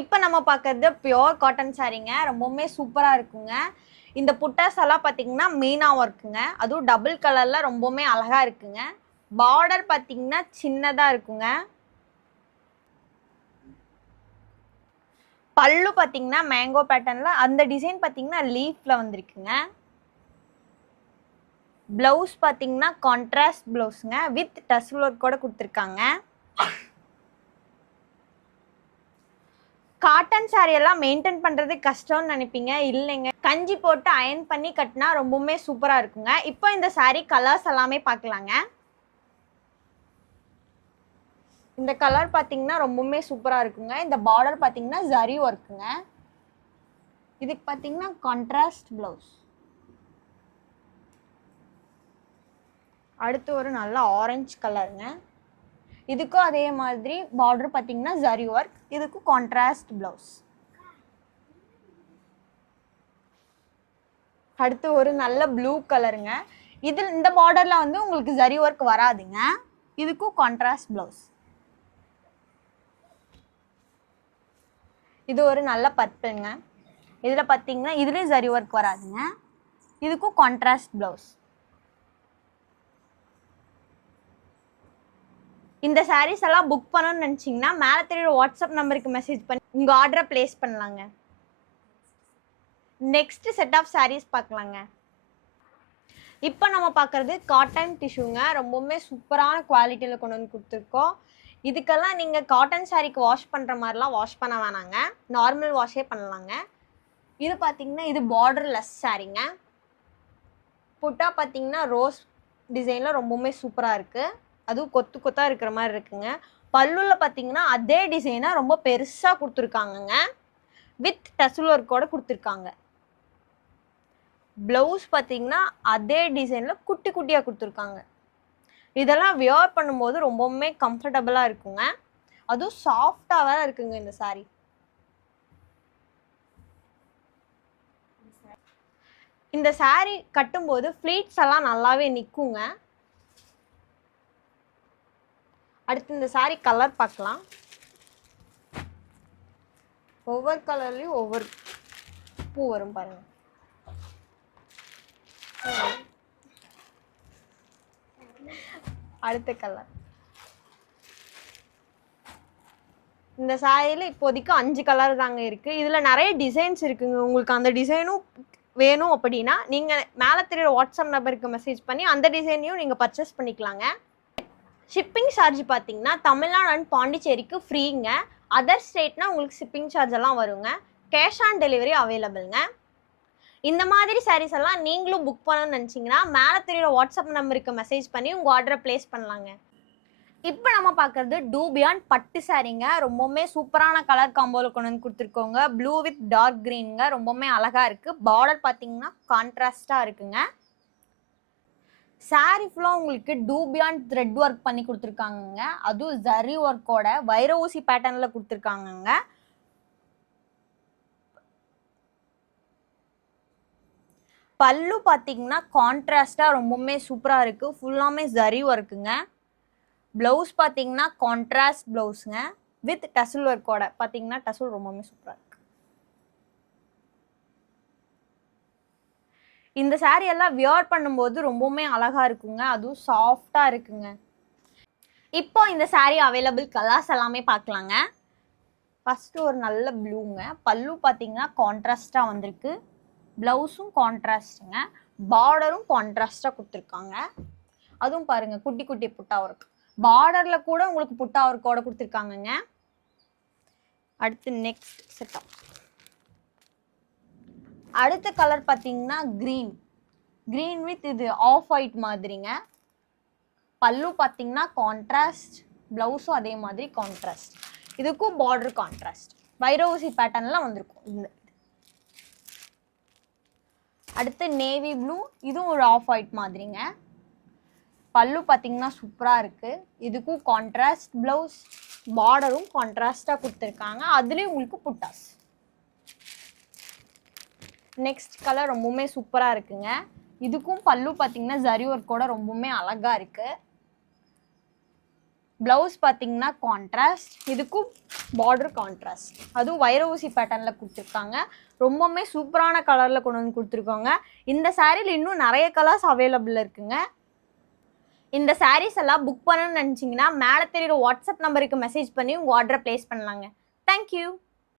இப்போ நம்ம பார்க்கறது பியோர் காட்டன் சாரீங்க. ரொம்பவுமே சூப்பரா இருக்குங்க. இந்த புட்டாஸ் எல்லாம் பார்த்தீங்கன்னா மீனா ஒர்க்குங்க. அதுவும் டபுள் கலர்ல ரொம்பவுமே அழகா இருக்குங்க. பார்டர் பார்த்தீங்கன்னா சின்னதா இருக்குங்க. பல்லு பார்த்தீங்கன்னா மேங்கோ பேட்டர்ன்ல அந்த டிசைன் பார்த்தீங்கன்னா லீஃப்ல வந்திருக்குங்க. பிளவுஸ் பார்த்தீங்கன்னா கான்ட்ராஸ்ட் பிளவுஸ்ங்க வித் டசல் ஒர்க்கோட கொடுத்துருக்காங்க. காட்டன் சாரி எல்லாம் மெயின்டைன் பண்றது கஷ்டம்னு நினைப்பீங்க. இல்லைங்க, கஞ்சி போட்டு அயன் பண்ணி கட்டினா ரொம்பவுமே சூப்பரா இருக்குங்க. இப்போ இந்த சாரி கலர்ஸ் எல்லாமே பார்க்கலாங்க. இந்த கலர் பார்த்தீங்கன்னா ரொம்பவுமே சூப்பரா இருக்குங்க. இந்த பார்டர் பார்த்தீங்கன்னா ஜரி ஒர்க்குங்க. இதுக்கு பார்த்தீங்கன்னா கான்ட்ராஸ்ட் பிளவுஸ். அடுத்து ஒரு நல்ல ஆரஞ்சு கலருங்க. இதுக்கும் அதே மாதிரி பார்டர் பார்த்தீங்கன்னா ஜரி ஒர்க். இதுக்கும் கான்ட்ராஸ்ட் பிளவுஸ். அடுத்து ஒரு நல்ல ப்ளூ கலருங்க. இந்த பார்டர்ல வந்து உங்களுக்கு ஜரி ஒர்க் வராதுங்க. இதுக்கும் கான்ட்ராஸ்ட் பிளவுஸ். இது ஒரு நல்ல பர்பிள்ங்க. இதில் பார்த்தீங்கன்னா இதுலேயும் ஜரி ஒர்க் வராதுங்க. இதுக்கும் கான்ட்ராஸ்ட் பிளவுஸ். இந்த சாரீஸ் எல்லாம் புக் பண்ணணும்னு நினச்சிங்கன்னா மேலே தெரியுற வாட்ஸ்அப் நம்பருக்கு மெசேஜ் பண்ணி உங்கள் ஆர்டரை பிளேஸ் பண்ணலாங்க. நெக்ஸ்ட் செட் ஆஃப் சாரீஸ் பார்க்கலாங்க. இப்போ நம்ம பார்க்குறது காட்டன் டிஷ்யூங்க. ரொம்பவுமே சூப்பரான குவாலிட்டியில் கொண்டு வந்து கொடுத்துருக்கோம். இதுக்கெல்லாம் நீங்கள் காட்டன் சாரீக்கு வாஷ் பண்ணுற மாதிரிலாம் வாஷ் பண்ண வேணாங்க. நார்மல் வாஷே பண்ணலாங்க. இது பார்த்தீங்கன்னா இது பார்டர்லெஸ் சாரீங்க. புட்டா பார்த்தீங்கன்னா ரோஸ் டிசைனில் ரொம்பவுமே சூப்பராக இருக்குது. அதுவும் கொத்து கொத்தாக இருக்கிற மாதிரி இருக்குங்க. பல்லுல பார்த்தீங்கன்னா அதே டிசைனை ரொம்ப பெருசாக கொடுத்துருக்காங்கங்க. வித் டசல் ஒர்க்கோட கொடுத்துருக்காங்க. ப்ளவுஸ் பார்த்தீங்கன்னா அதே டிசைனில் குட்டி குட்டியாக கொடுத்துருக்காங்க. இதெல்லாம் வியர் பண்ணும்போது ரொம்பவுமே கம்ஃபர்டபுளாக இருக்குங்க. அதுவும் சாஃப்டாக வேற இருக்குங்க இந்த சாரீ. இந்த சாரீ கட்டும்போது ஃப்ளீட்ஸ் எல்லாம் நல்லாவே நிற்குங்க. அடுத்து இந்த சாரீ கலர் பார்க்கலாம். ஒவ்வொரு கலர்லையும் ஒவ்வொரு பூ வரும் பாருங்க. அடுத்த கலர். இந்த சாரியில் இப்போதைக்கு 5 கலர் தாங்க இருக்குது. இதில் நிறைய டிசைன்ஸ் இருக்குங்க. உங்களுக்கு அந்த டிசைனும் வேணும் அப்படின்னா நீங்கள் மேலே தெரியுற வாட்ஸ்அப் நம்பருக்கு மெசேஜ் பண்ணி அந்த டிசைனையும் நீங்கள் பர்ச்சேஸ் பண்ணிக்கலாங்க. ஷிப்பிங் சார்ஜ் பார்த்தீங்கன்னா தமிழ்நாடு அண்ட் பாண்டிச்சேரிக்கு ஃப்ரீங்க. அதர் ஸ்டேட்னா உங்களுக்கு ஷிப்பிங் சார்ஜ் எல்லாம் வருங்க. கேஷ் ஆன் டெலிவரி அவைலபிள்ங்க. இந்த மாதிரி சாரீஸ் எல்லாம் நீங்களும் புக் பண்ணணும்னு நினச்சிங்கன்னா மேலே தெரியுற வாட்ஸ்அப் நம்பருக்கு மெசேஜ் பண்ணி உங்கள் ஆர்டரை பிளேஸ் பண்ணலாங்க. இப்போ நம்ம பார்க்குறது டூபியான் பட்டு சாரீங்க. ரொம்பவுமே சூப்பரான கலர் காம்போவில் கொண்டு வந்து கொடுத்துருக்கோங்க. ப்ளூ வித் டார்க் க்ரீனுங்க. ரொம்பவுமே அழகாக இருக்குது. பார்டர் பார்த்தீங்கன்னா கான்ட்ராஸ்டாக இருக்குங்க. சாரீ ஃபுல்லாக உங்களுக்கு டூபியான் த்ரெட் ஒர்க் பண்ணி கொடுத்துருக்காங்கங்க. அதுவும் ஜரி ஒர்க்கோட வைர ஊசி பேட்டர்னில் கொடுத்துருக்காங்கங்க. பல்லு பார்த்தீங்கன்னா கான்ட்ராஸ்டாக ரொம்பவுமே சூப்பராக இருக்குது. ஃபுல்லாமே ஜரி ஒர்க்குங்க. ப்ளவுஸ் பார்த்தீங்கன்னா கான்ட்ராஸ்ட் ப்ளவுஸுங்க வித் டசல் ஒர்க்கோட. பார்த்தீங்கன்னா டசல் ரொம்பவுமே சூப்பராக இருக்கு. இந்த சாரீ எல்லாம் வியர் பண்ணும்போது ரொம்பவுமே அழகா இருக்குங்க. அதுவும் சாஃப்டா இருக்குங்க. இப்போ இந்த சாரீ அவைலபிள் கலர்ஸ் எல்லாமே பார்க்கலாங்க. ஃபர்ஸ்ட் ஒரு நல்ல ப்ளூங்க. பல்லு பார்த்தீங்கன்னா கான்ட்ராஸ்டா வந்திருக்கு. ப்ளவுஸும் கான்ட்ராஸ்ட்டுங்க. பார்டரும் கான்ட்ராஸ்டா கொடுத்துருக்காங்க. அதுவும் பாருங்க குட்டி குட்டி புட்டா ஒர்க். பார்டர்ல கூட உங்களுக்கு புட்டா ஒர்க்கோட கொடுத்துருக்காங்கங்க. அடுத்து நெக்ஸ்ட் செட்டப். அடுத்த கலர் பார்த்தீங்கன்னா கிரீன். கிரீன் வித் இது ஆஃப் ஒயிட் மாதிரிங்க. பல்லு பார்த்தீங்கன்னா கான்ட்ராஸ்ட். ப்ளவுஸும் அதே மாதிரி கான்ட்ராஸ்ட். இதுக்கும் பார்டர் கான்ட்ராஸ்ட். வைர ஊசி பேட்டர்ன்லாம் வந்திருக்கும். இந்த அடுத்து நேவி ப்ளூ. இதுவும் ஒரு ஆஃப் ஒயிட் மாதிரிங்க. பல்லு பார்த்தீங்கன்னா சூப்பராக இருக்குது. இதுக்கும் கான்ட்ராஸ்ட் ப்ளவுஸ். பார்டரும் கான்ட்ராஸ்டாக கொடுத்துருக்காங்க. அதுலேயும் உங்களுக்கு புட்டாஸ். நெக்ஸ்ட் கலர் ரொம்பவுமே சூப்பராக இருக்குங்க. இதுக்கும் பல்லு பார்த்தீங்கன்னா ஜரி ஒர்க்கோட ரொம்பவுமே அழகாக இருக்குது. ப்ளவுஸ் பார்த்தீங்கன்னா கான்ட்ராஸ்ட், இதுக்கும் பார்டர் கான்ட்ராஸ்ட், அதுவும் வைர ஊசி பேட்டர்னில் கொடுத்துருக்காங்க. ரொம்பவுமே சூப்பரான கலரில் கொண்டு வந்து கொடுத்துருக்காங்க. இந்த சாரீல இன்னும் நிறைய கலர்ஸ் அவைலபிள் இருக்குங்க. இந்த சாரீஸ் எல்லாம் புக் பண்ணணும்னு நினச்சிங்கன்னா மேலே தெரியுற வாட்ஸ்அப் நம்பருக்கு மெசேஜ் பண்ணி உங்கள் ஆர்டரை ப்ளேஸ் பண்ணலாங்க. தேங்க்யூ.